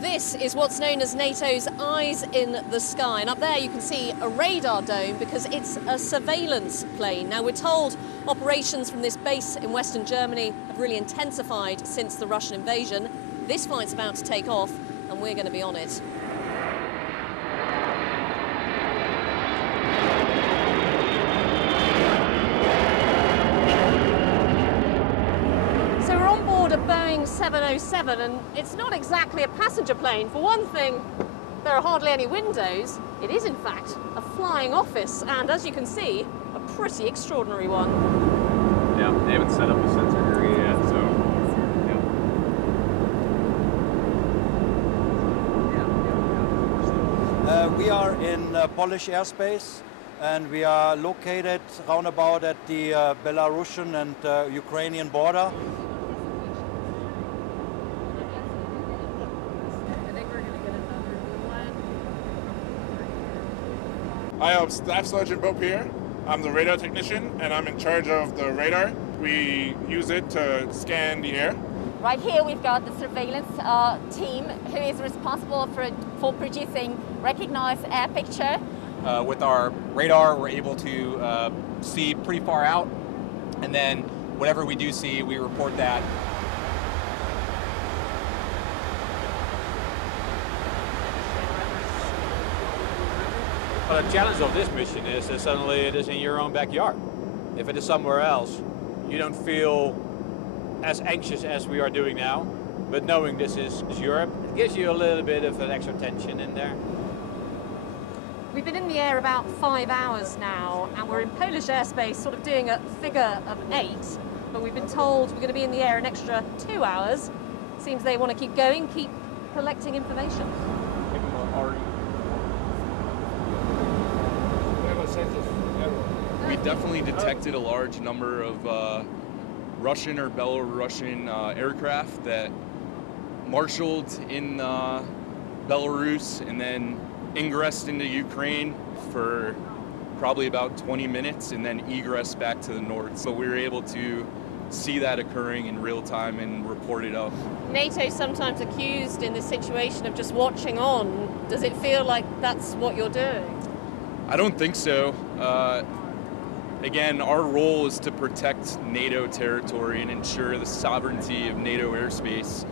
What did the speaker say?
This is what's known as NATO's eyes in the sky. And up there you can see a radar dome because it's a surveillance plane. Now we're told operations from this base in Western Germany have really intensified since the Russian invasion. This flight's about to take off and we're going to be on it. So we're on board a Boeing 707 and it's not exactly a passenger plane. For one thing, there are hardly any windows. It is in fact a flying office and as you can see, a pretty extraordinary one. Yeah, they haven't set up a sensor area yet, so we are in Polish airspace and we are located roundabout at the Belarusian and Ukrainian border. I am Staff Sergeant Bo Pierre. I'm the radar technician and I'm in charge of the radar. We use it to scan the air. Right here we've got the surveillance team who is responsible for producing recognized air picture. With our radar, we're able to see pretty far out, and then whatever we do see, we report that. Well, the challenge of this mission is that suddenly it is in your own backyard. If it is somewhere else, you don't feel as anxious as we are doing now, but knowing this is Europe, it gives you a little bit of an extra tension in there. We've been in the air about 5 hours now and we're in Polish airspace sort of doing a figure of 8, but we've been told we're going to be in the air an extra 2 hours. Seems they want to keep going, keep collecting information. We definitely detected a large number of Russian or Belarusian aircraft that marshaled in Belarus and then ingressed into Ukraine for probably about 20 minutes and then egress back to the north. So we were able to see that occurring in real time and report it up. NATO's sometimes accused in this situation of just watching on. Does it feel like that's what you're doing? I don't think so. Again, our role is to protect NATO territory and ensure the sovereignty of NATO airspace.